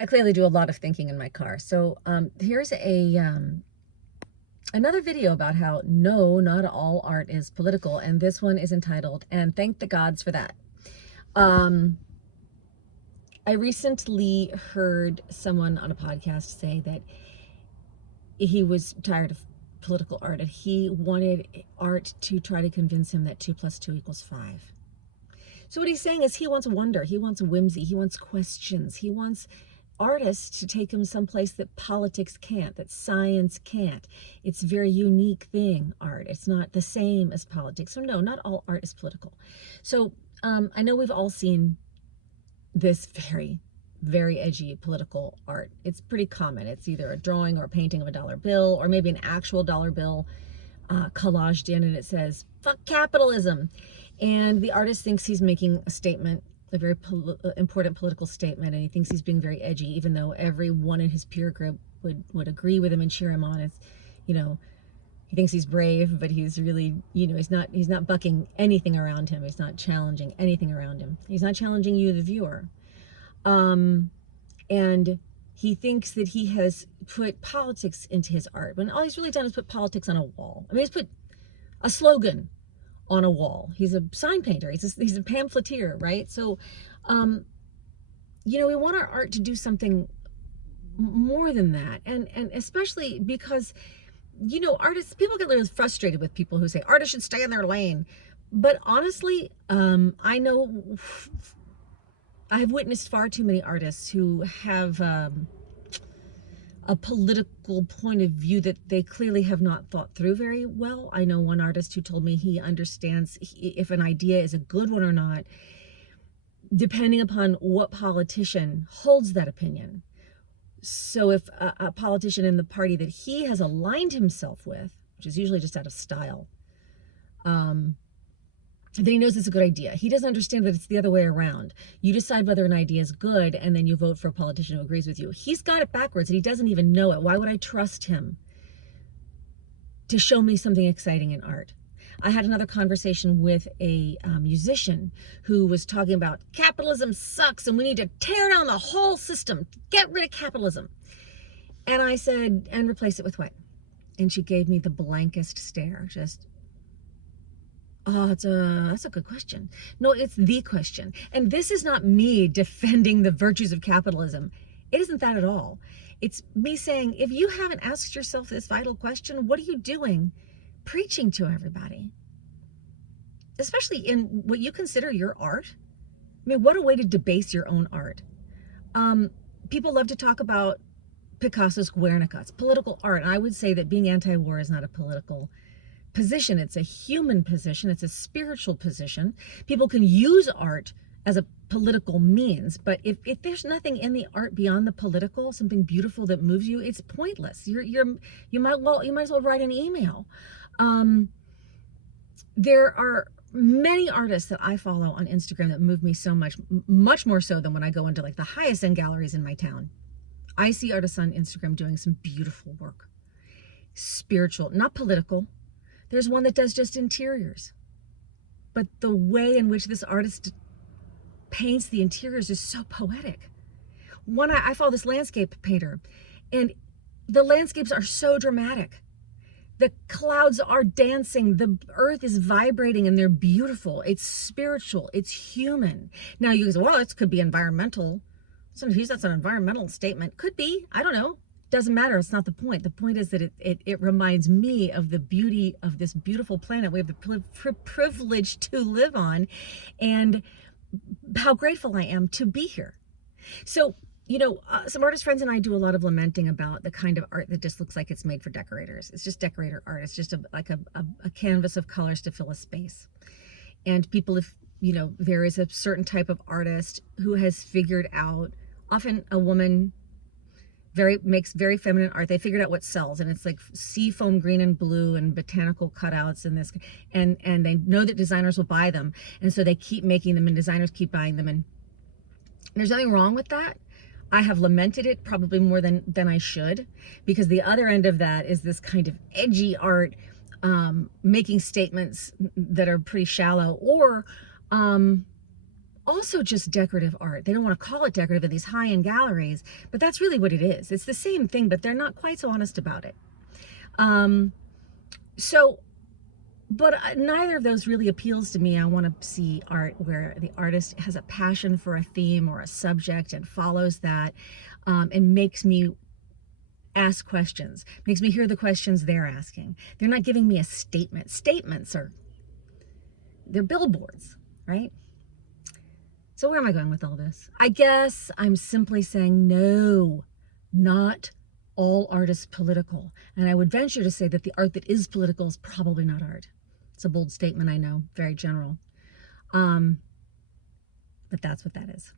I clearly do a lot of thinking in my car. So here's another video about how no, not all art is political, and this one is entitled "And Thank the Gods for That." Um, I recently heard someone on a podcast say that he was tired of political art and he wanted art to try to convince him that 2 + 2 = 5. So what he's saying is he wants wonder, he wants whimsy, he wants questions, he wants artists to take him someplace that politics can't, that science can't. It's a very unique thing, art. It's not the same as politics. So no, not all art is political. So I know we've all seen this very edgy political art. It's pretty common. It's either a drawing or a painting of a dollar bill, or maybe an actual dollar bill collaged in, and it says, "Fuck capitalism." And the artist thinks he's making a statement, a very important political statement, and he thinks he's being very edgy, even though everyone in his peer group would agree with him and cheer him on. It's, you know, he thinks he's brave, but he's really, he's not bucking anything around him. He's not challenging anything around him. He's not challenging you, the viewer. And he thinks that he has put politics into his art, when all he's really done is put politics on a wall. I mean, he's put a slogan on a wall. He's a sign painter. He's a pamphleteer, right? So, we want our art to do something more than that. And especially because, artists, people get really frustrated with people who say artists should stay in their lane. But honestly, I know I've witnessed far too many artists who have a political point of view that they clearly have not thought through very well. I know one artist who told me he understands if an idea is a good one or not, depending upon what politician holds that opinion. So if a politician in the party that he has aligned himself with, which is usually just out of style, then he knows it's a good idea. He doesn't understand that it's the other way around. You decide whether an idea is good, and then you vote for a politician who agrees with you. He's got it backwards, and he doesn't even know it. Why would I trust him to show me something exciting in art? I had another conversation with a musician who was talking about capitalism sucks, and we need to tear down the whole system. Get rid of capitalism. And I said, and replace it with what? And she gave me the blankest stare, just... Oh, that's a good question. No, it's the question. And this is not me defending the virtues of capitalism. It isn't that at all. It's me saying, if you haven't asked yourself this vital question, what are you doing preaching to everybody? Especially in what you consider your art. I mean, what a way to debase your own art. People love to talk about Picasso's Guernica. It's political art. And I would say that being anti-war is not a political position. It's a human position. It's a spiritual position. People can use art as a political means, but if there's nothing in the art beyond the political, something beautiful that moves you, it's pointless. You might as well write an email. There are many artists that I follow on Instagram that move me so much more so than when I go into like the highest end galleries in my town. I see artists on Instagram doing some beautiful work, spiritual, not political. There's one that does just interiors. But the way in which this artist paints the interiors is so poetic. I follow this landscape painter, and the landscapes are so dramatic. The clouds are dancing, the earth is vibrating, and they're beautiful. It's spiritual, it's human. Now you say, well, it could be environmental. That's an environmental statement. Could be, I don't know. Doesn't matter. It's not the point. The point is that it reminds me of the beauty of this beautiful planet we have the privilege to live on, and how grateful I am to be here. So, some artist friends and I do a lot of lamenting about the kind of art that just looks like it's made for decorators. It's just decorator art. It's just like a canvas of colors to fill a space. And people, if there is a certain type of artist who has figured out, often a woman, makes very feminine art. They figured out what sells, and it's like seafoam green and blue and botanical cutouts and this, and they know that designers will buy them, and so they keep making them, and designers keep buying them, and there's nothing wrong with that. I have lamented it probably more than I should, because the other end of that is this kind of edgy art, making statements that are pretty shallow, or also just decorative art. They don't want to call it decorative in these high-end galleries, but that's really what it is. It's the same thing, but they're not quite so honest about it. But neither of those really appeals to me. I want to see art where the artist has a passion for a theme or a subject and follows that, and makes me ask questions, makes me hear the questions they're asking. They're not giving me a statement. Statements they're billboards, right? So where am I going with all this? I guess I'm simply saying no, not all art is political. And I would venture to say that the art that is political is probably not art. It's a bold statement, I know, very general. But that's what that is.